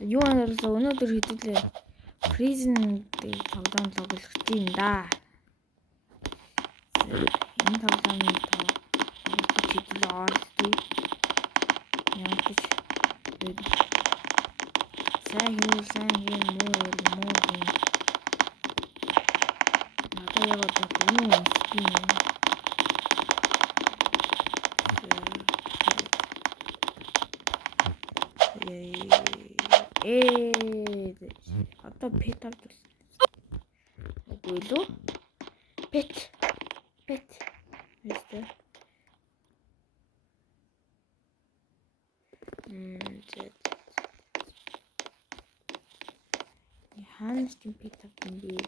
Юу анарсан өнөөдөр хэдүүлээ Prison-ийг тоглоом тоглох юм да. Энэ тоглоомыг хэдүүлээ орлоо. Яагаад сайн юм муу юм. Надад яг одоо юм. Одоо пет авдал. Үгүй лөө. Пет. Ястэ. Ханс тийм пет авдал би.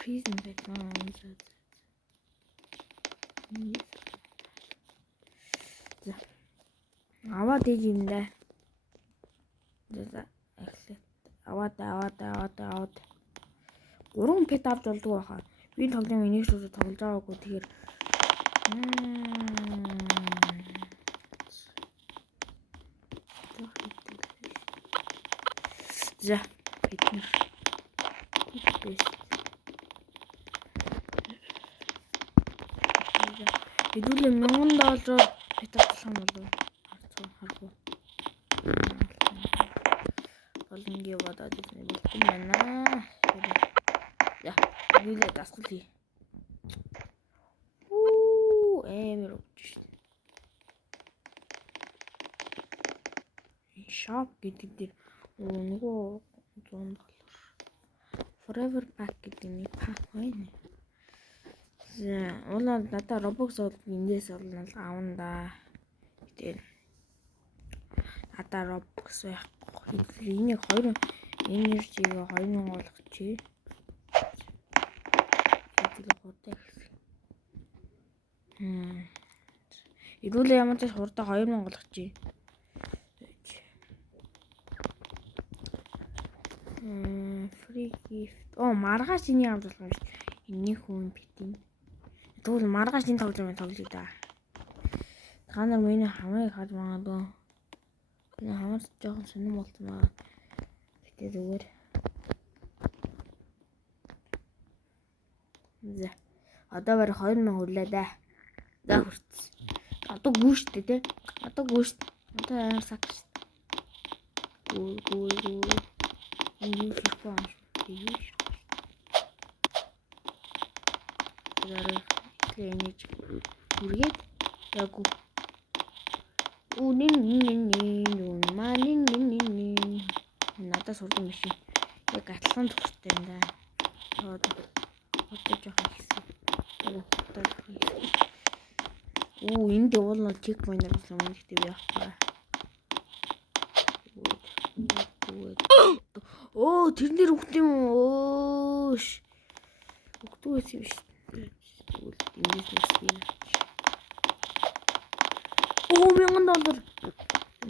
Prison background. За. Аваад иж юм да. За. Аваад. 3 пет авч болдгоо хаа. Би тоглоом энийг шууд тоглож байгаагүй тэгэхээр за биднэр хэдүүлээ $1000 пет авах юм болов харахгүй. Болонгийн бодоод ирсэн юм байна. За, хэдүүлээ дасгал хий. Эмэр өгч шин. Shop гэдэг дээр нөгөө $100. Forever pack гэдэг нэг пак байна. За, уулаа надаа Robux эндээс олно аавна да. Тэгэл надаа Robux байхгүй. Энийг 2 energy-г 2000 болгочих. Хэдүүлээ бодоо гэсэн. Ирүүлээ ямар ч хурдаа 2000 болгочих. Free gift. Маргааш энийг авч болох юм шүү. Энийг хүн битэн. Тэгвэл маргааш энэ тоглоом тоглоё да. Та нар миний хамааг харж магадгүй. Энэ хамаас жоохон сонирм болсон байна. Гэтэ зүгээр. За. Одоо барь 2000 хүрлээ да. За хүрц. Одоо гүйштэй те. Одоо амар сак шүү. Гүү. Энэ юу юм. Зарай клейнэж үргээд ягу. Надад сурдан биш. Яг атлан төгстэй юм да. Одоо жоохон хийсэн. Энд явуулна чекпоинт гэсэн юм гэхдээ би явахгүй. Тэр нэр өгт юм уу? Өгдөг байсан юм шүү.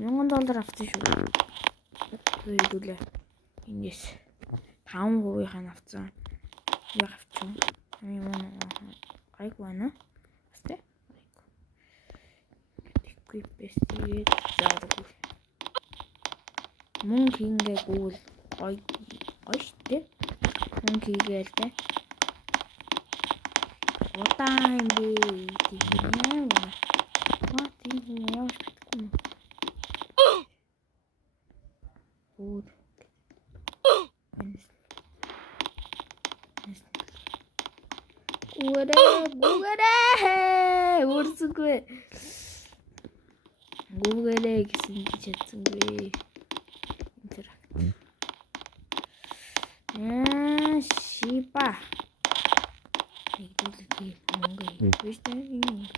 $1000 авсан шүү. Хэдүүлээ. Эндээс 5% авсан. Яг авчихсан. Юм гайг байна. Бастай. Equip best зааргүй. Мөнгө хийгээгүй гой штэ. Мөнгө хийгээл тэ. Удаан би тийм яа. Тийм яа шатгүй. Үрсгүй. Гүүгээрээ гэсэн чатсангүй. Интеракт. Шипа. Хэдүүлээ мөнгө биш дээ.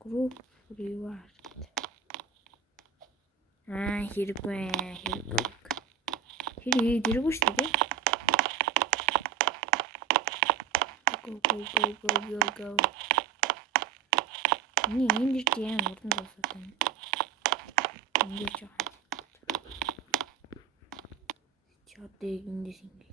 Group reward. Хэрэггүй. Хэрэггүй шүү дээ. Go. Энд тийм уран дуусаад байна. Ингэж яах. Чодыг эндээс ингэ.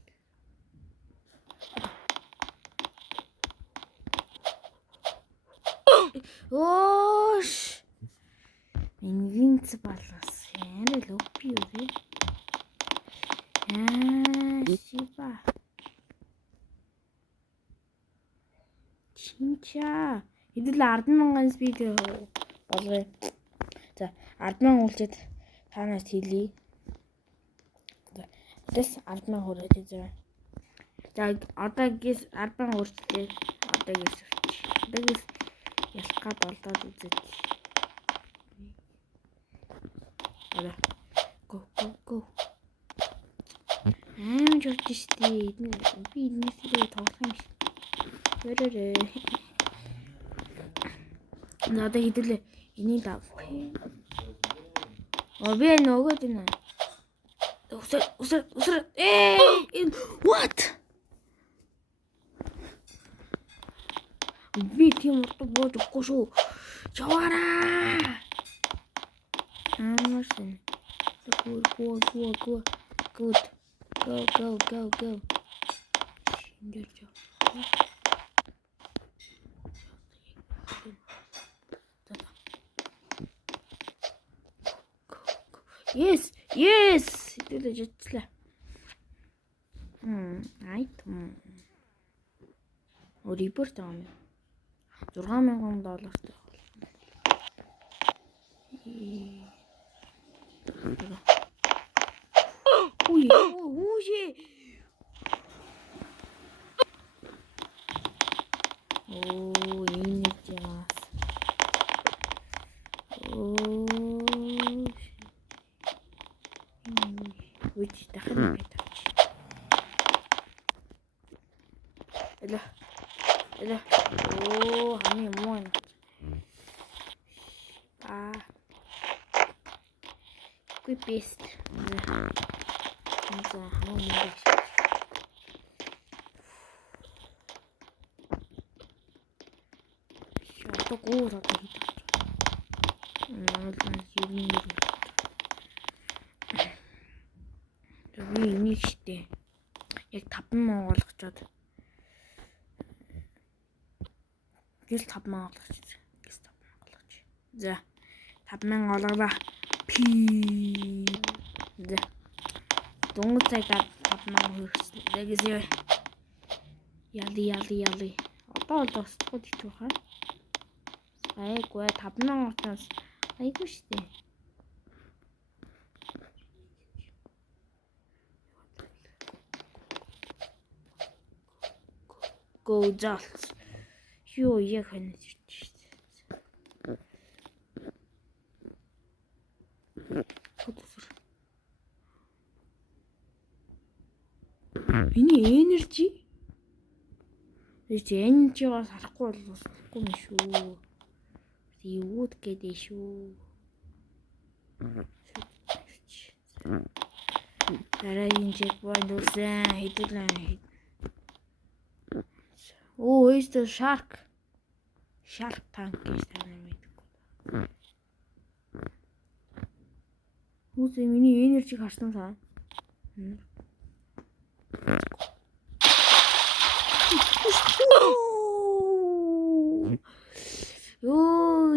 Инвинцибл болсон Арай л OP юу вэ? Шиба. Чинча. Хэдүүл 10,000 спид болгоё. За 10,000 үлчээд танаас хэлье. За тэс 10,000 хүрээд зөө. За одоо гис 10,000 хүрчлээ. Одоо гис ялах гад болдоод үзэж. Ара. Го. Журж штий. Би энэсээ тоглох юм шиг. Вэрэрэ. Надад хэдүүлээ. Энийг дав. Би нөгөөд энэ. Усар. What? Би тийм урд бод өгөхгүй шүү. Чаваараа. Амарсан. Go. Good. Go. Шиндэрч. Yes. Хэдүүлээ житлээ. Айт. Репорт аа. $6,000. Ui. Энэ жаас. Үгүй дахин нэг тавьчих. Эла. Хани муу. Гүй бест. Хамаа муу. Одоо гоор одоо хийх. Би энийг штэ. Яг 5,000 болгочоод. Гэл 5,000 болгоч. За 5,000 олгоо. За. Дунгуй цагаар 5,000 хөрсөн. Тэгээс яли. Одоо л босдгоо дичүү хаа. Айгүй 5,000 утаас айгүй штэ. Go залц. Юу яг ханаж ирж штэ. Миний энержи. Энержигоос харахгүй бол болохгүй юм шүү. Юуд гэдэг шүү. Дараагийн checkpoint үсэн хэдүүлээ. Is the shark? Shark Tank гэж танаа мэдгүй. Үгүй миний энержиг харсан саа.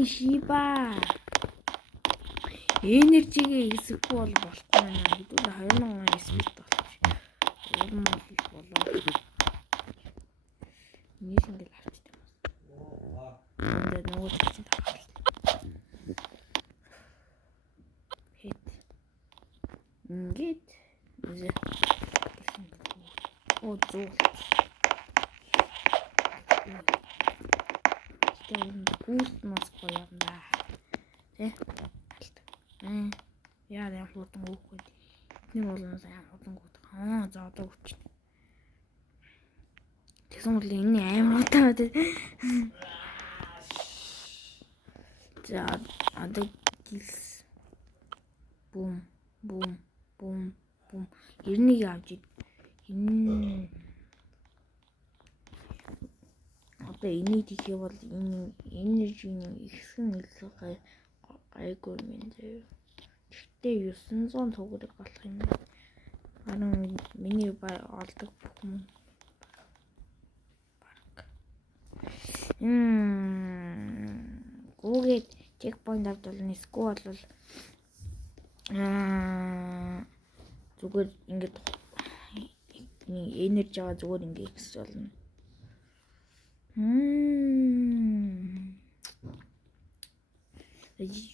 Шиба. Энержигээ эсэхгүй бол болохгүй наа. Хэдүүлээ 2,000 спид болчих. Болоо. Нийс ингээл харчдаг. Энд нөгөө чинь тавах. Хит. Ингээд. Зүү. Гүрт нас гоё юм да. Тэ? Яа яа хурдан өөхөө. Энийг болоос аим хурдан гүт. За одоо өч. Тэгсэн бол энэ аим удаа тэ. За одоо гис. Бум. Эрнийг авч ид. Одоо энийг тийхээ бол энэ энержийн ихсэн илүү гайгүй юм заяа. Тэгтээ 900 төгрөг болох юм байна. Харин миний олдог бүхэн. Гүүгээд чекпоинт авч болно. Эсвэл бол Зүгээр ингээд энерги аваа зүгээр ингээд ихсэж болно.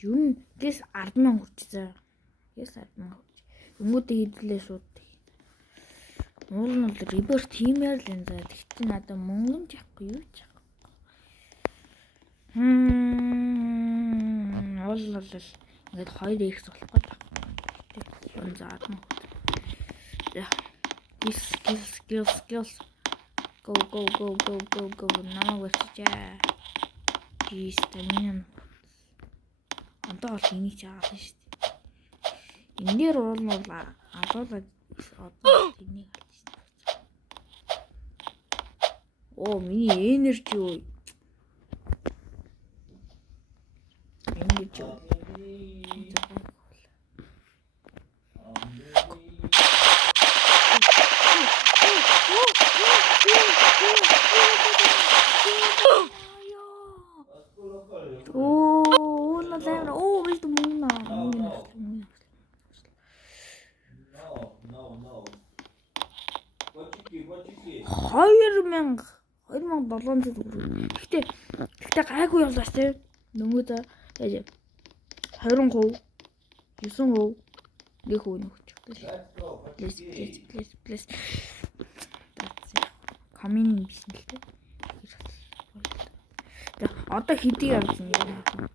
Юу гэс 10,000 хүрчээ. Yes 10,000 хүрч. Хүмүүдээ хэдлээ шууд. Уул нь бол реберт хиймээр л энэ. Тэгтээ надад мөнгө ч авахгүй юу ч авахгүй. Уул бол ингээд 2x болох гээд байна. Тэгтээ за 10,000. Skills. Go. Намайг өччээ. Стамина. Онтоо бол энийг чаагаад шүү дээ. Эндээр уулнуулаа. Алуулаад одоо энийг харж шүү дээ. Оо, миний энержи юу? Энержи. Виж the moon now. 2,700 төгрөг. Гэхдээ гайгүй явлаач тийм. Нөгөө за 20%, 9%, 1% нөгч. Please. Коммент бичсэн л тийм. Одоо хэдий явж байна?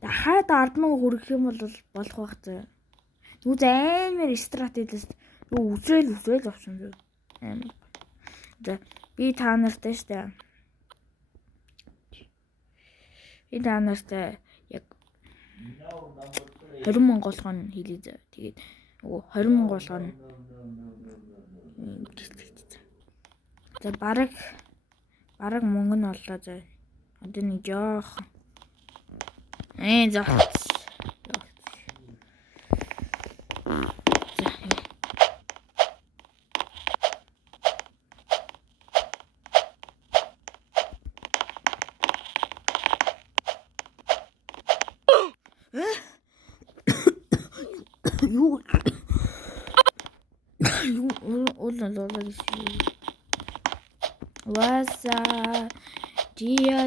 Хаад 10,000 хүргэх юм бол болох байх зэ. Юу займаар стратегист юу үзэл авсан зэ. За би та нартай штэ. Яг 20,000 болгоно хэлээ зэ. Тэгээд 20,000 болгоно. За бараг мөнгө нь оллоо зэ. Одоо нэг жоох. За. Юу Wasa dia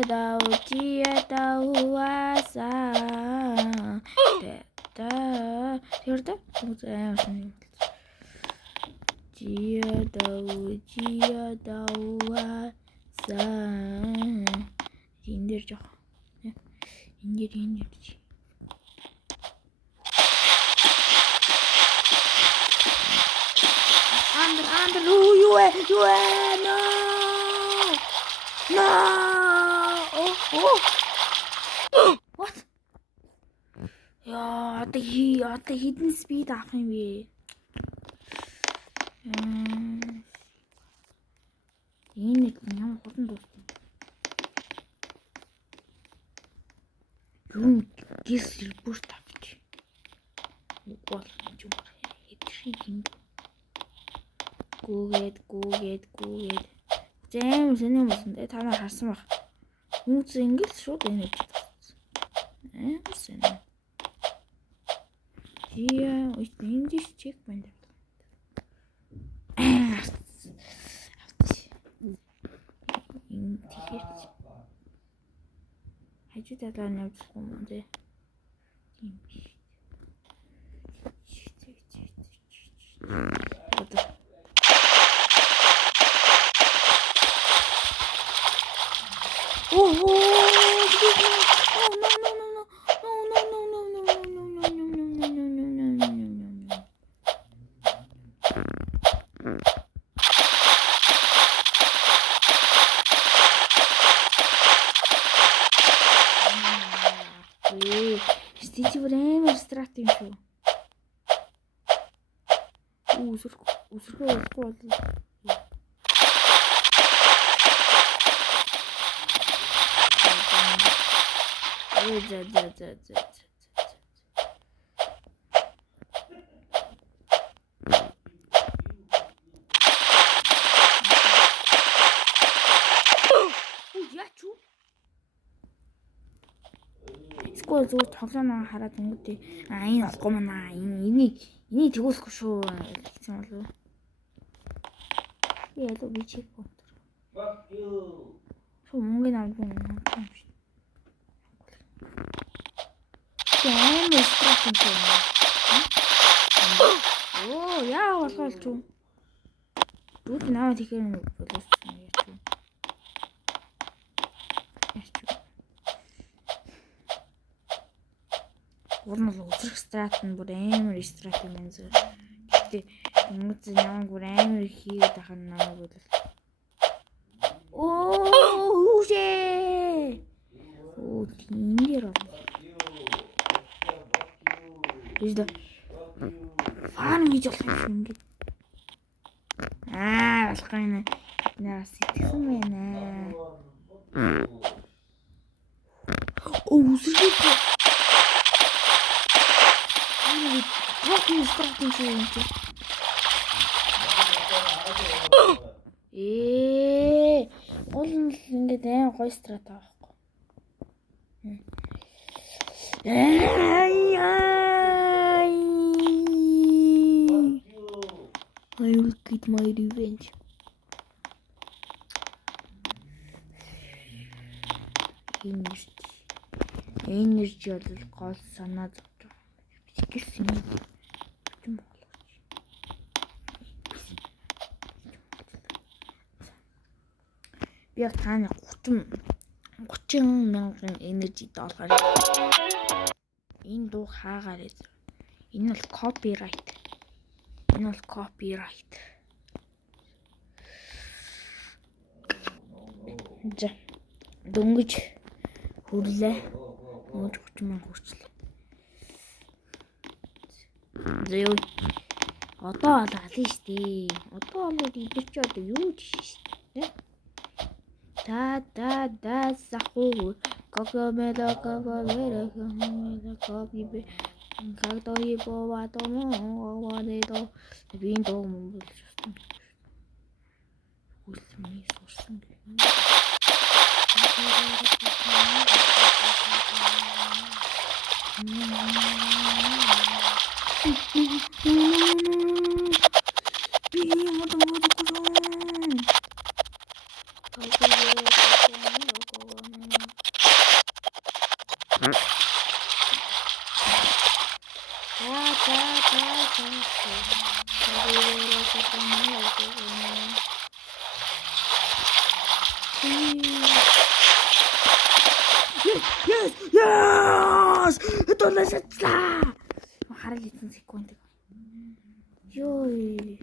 tahu wasa Terda dia tahu wasa indir jo indir Under you no what яа одоо хідэн спид авах юм бэ энэ ямар хурдан дуусна юу гис бүрт авч бол юм хэдшиг юм гүгээд зэм сэний юмсан та нар харсан баг үүс ингээл шууд энэ үсэн Dia English checkpoint. Хажууд талаар навчих юм дээ. Стичи время стратим шүү. Усрах болов. За. Ячу. болохгүй зүгээр тоглоно хараад өнгөтэй. Энэ болохгүй маа. Энийг тэгүүлэхгүй шүү гэсэн болов. Ялуу би чиг бот. Fuck you. Шо мөнгөний авдаг юм шүү. Яа мэ стратеги юм. Оо яа болов ч юм. Бүгд наваа тэгэхээр боловсон яач юм. Гурмал өсрөх страт нь бүр амар страт юм энэ зөв. Гэтэ хүмүүс намайг бүр амар хийгээд ахын намайг бол. Оо үшээ. Оо тиймэр бол. Бисда. Фан хийж болох юм ингээд. Болохгүй нэ. Наас итгэсэн байна. Оо үсрэх. Стратеги юм чи. Гол нь ингээд аим гоё стратеги байхгүй. I will get my revenge. Energy бол гол санаа зовж байгаа. Сэтгэлсэн юм. Би таны 30 мянган энержи доллар. Энэ дуу хаагаар. Энэ бол copyright. За дөнгөж хүрлээ. Мөн 30 мянга хүрчлээ. Зөө. Одоо ална штий. Одоо болоод идэрч одоо юу тийш штий. Да сахур. Кокомело копибе. Когда его потом вадето. Винто мөн болсон. Үлсмий сурсан. Yes! Это насчастья! Харали 1 секунд. Ёй.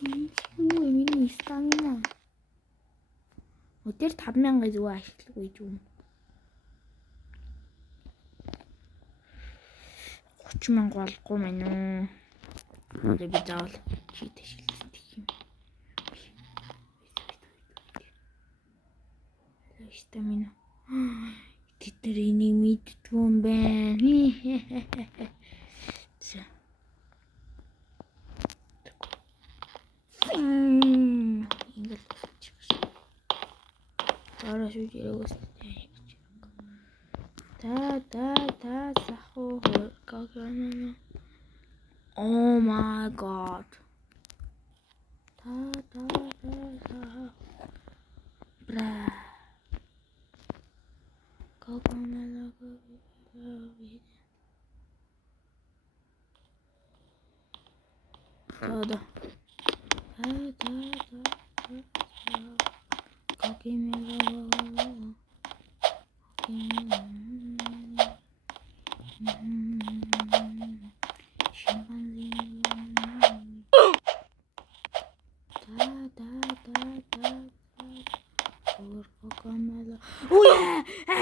Ой, миний стамина. Өдөр 5000 зүгээр ашиглахгүй юм. 30,000 болохгүй мэн үү? Одоо би заавал чит ашиглах юм. Стамина. Тэдний энийг мэддгүй юм байна. За. Ингээд Зараз үжирэгс. Та сахур гагана. Oh my god. Та бра. Гагана да.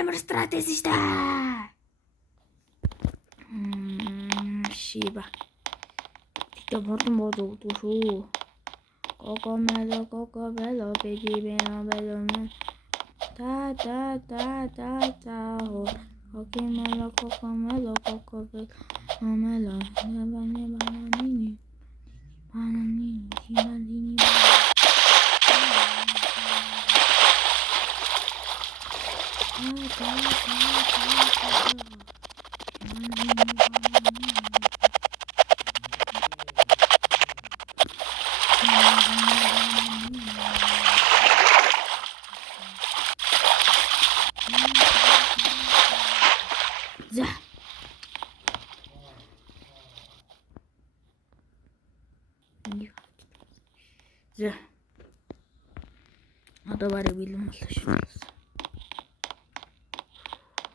Амар стратегист Шиба. Тэгтээ болон өгдөг шүү. Кокомело бэдибэно та Кокомело бананини За. За. Одоо барыг бэлэн боллоо шүү.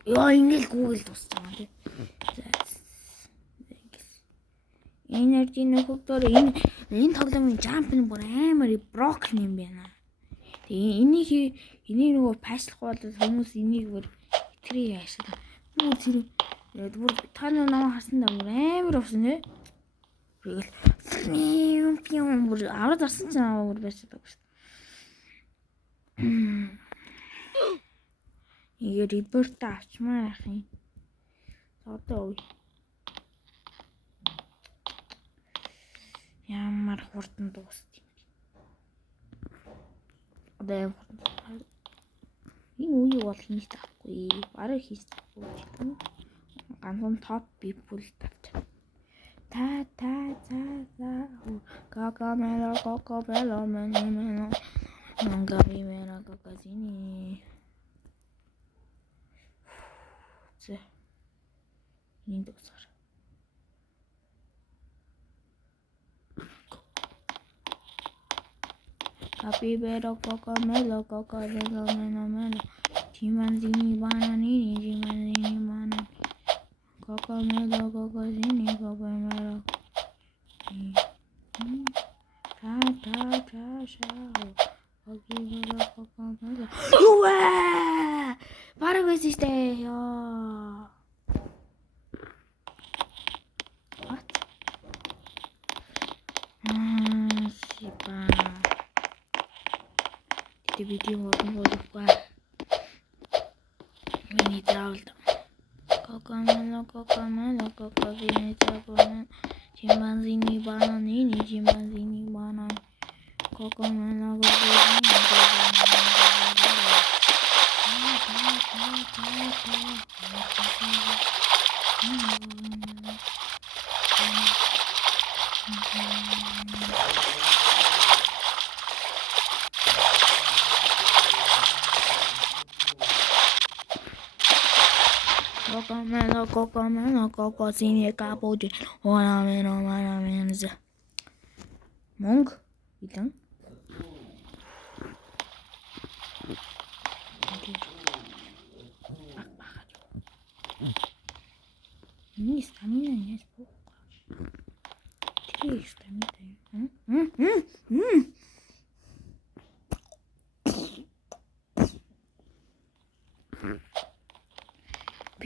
Яа ингээл Google тусч байгаа тийм. За. Энерги нөхөөр энэ тоглоомын jump нь бүр амар broken юм байна. Тэгээ энийг нөгөө паслахгүй бол хүмүүс энийг бүр итгэрээ яашаа. Бүр зэрэг бүр та намайг харсан даа бүр амар усан нэ. Тэгэл бүр аваад зарсан ч аа бүр байж байгаа шүү. Игээр репорт авчмаар ах юм. Одоо үе. Ямар хурдан дуусна юм. Одоо юм хурдан. Энэ үе бол хийж тахгүй. Бараг хийж тахгүй. Ганцхан топ people тавьчих. Та какамела кокобело мене мангаби мера коказини. Зэ. Энд дуусгар. Capibero cocomelo cocodelo menomelo chimanzini bananini chimanzini bananini cocomelo cocosini cocomelo ta shao cocomelo cocomelo uwe para questi stai what shiba video болон боловгүй. Миний заавал Cocomelo cocovini 잡으면 chimpanzini bananini chimpanzini banan Cocomelo cocovini Cocomelo cocosini capucci ornaments Mong ilan ini stamina nya po tri stamina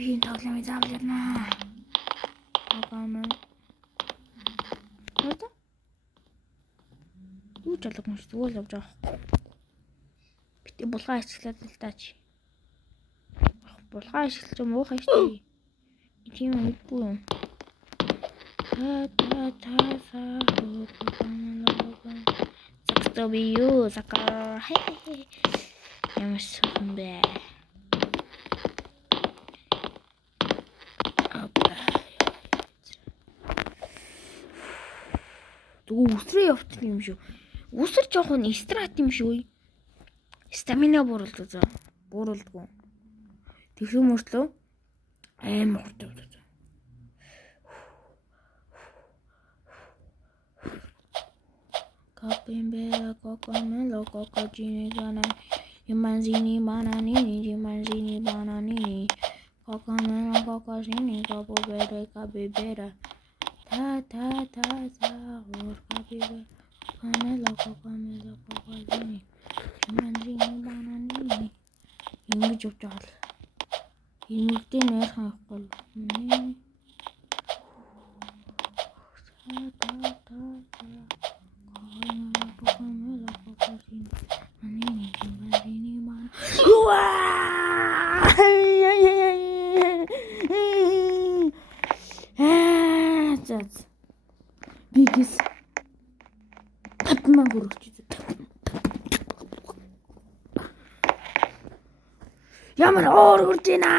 Би тоглоомыг заавлаа. Агамаа. Хөөе. Юу ч алга маш зүгээр л явж байгаа. Бити булгаа ашиглаад л таач. Булгаа ашиглаж муухай штий. Тийм мэдгүй юм. Закто би юу закаа. Ямар сохон бэ. Үсрээ явтсан юм шүү. Үсэр жоохон страт юм шүү. Стамина бууралдаг заа. Бууралдгүй. Тэгсэн мөртлөө амар хурдан явдаг. Capibero cocomelo cocogini banana chimanzini bananini chimanzini bananini cocomelo cocosini capibero capibera ta or capibero cocomelo cocosini chimanzini bananini ингэж явж байгаа л эмэгтэй нойр хаяхгүй мэн Бигис татман гөрөгч. Ямар уур хурж байна.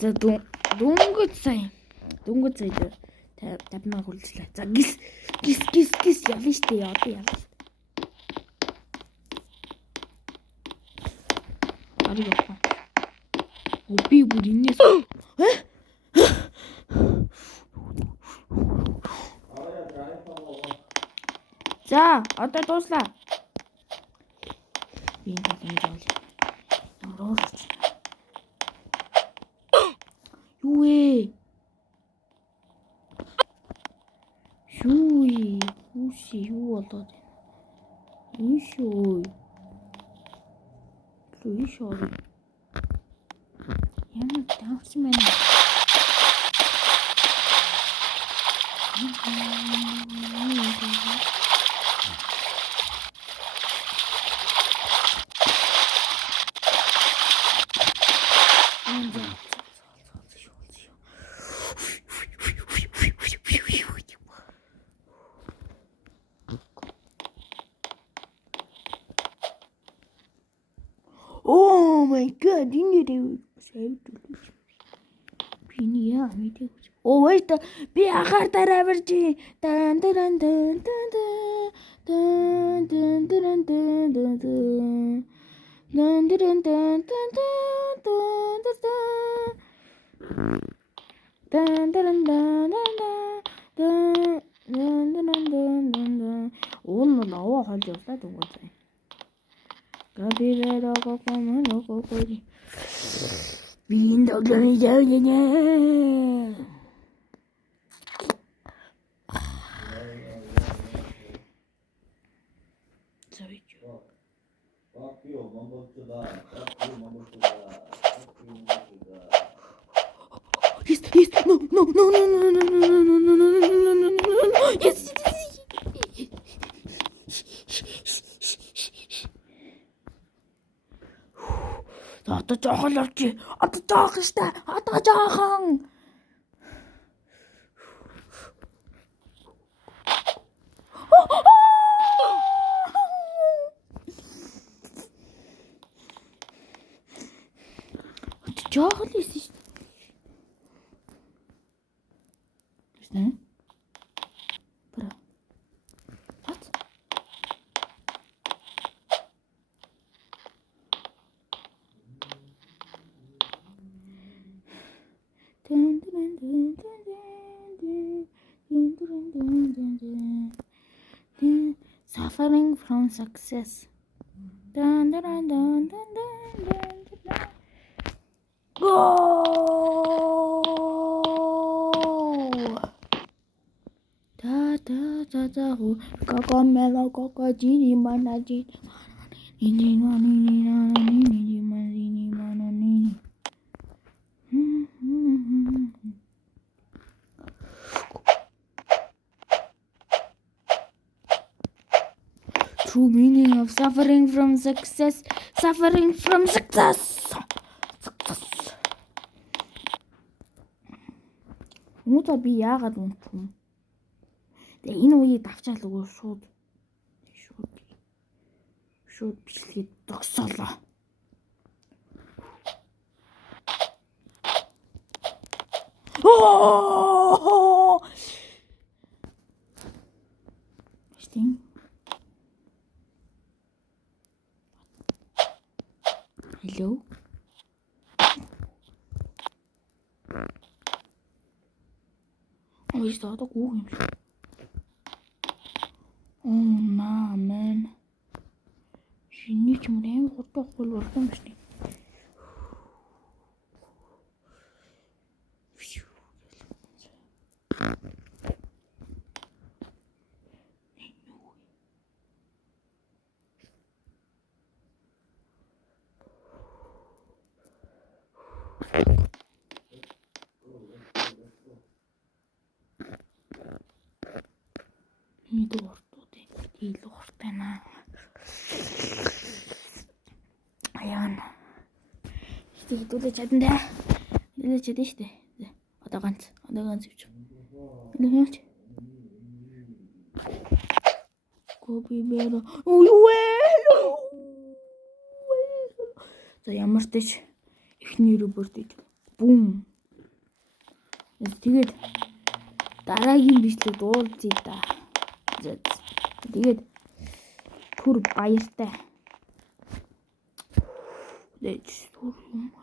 За дөнгөж сая 50,000 хүлжлээ. За гис явна штэ одоо явна. Ари яах вэ? Би бүр инээс За одоо дууслаа. Би энэ юм жаал. Ямар уур хурж. Юу ээ? Юу болоод байна? Ийшөө. Ямар таавч мэн. Oh my god, ini dia saya dulu. Ini ya, ini. Oh wait, bi akhir teraverji. Dan. 오늘 나와 가지고 싸던 거지. 가비레라 거꾸로 거꾸리. 민덕전이 저기네. 저기죠. Yes, no. Yes. Одоо жоохон явчих. Одоо жоохон штэ. Одоо жоохон. Жоохон л ийсэн штэ. Тэ? Бра. What? Suffering from success. Go! Da. Coco gini mana gini. True meaning of suffering from success. Муута би яагаад унтсан? Тэгээ энэ үеийг давчаал өгөө шууд бичлэгээ зогсоолоо. Оо! Стин. Hello. Oh, ist da doch gut. Oh, man. Шиний ч юм аим хурдан болсон юм шиг. Ini tuortuutiin illuortena. Ayan. Sitten tulee chatinde. Ile chatiste. Одоо ганц өвч. Ile өвч. Коби бэра. Юу вэ? За ямар ч тач эхний рүү бүрдэж. Бум. Тэгээд дараагийн бичлэг уулзъя да. За. Тэгээд түр баяртай. Түр юм.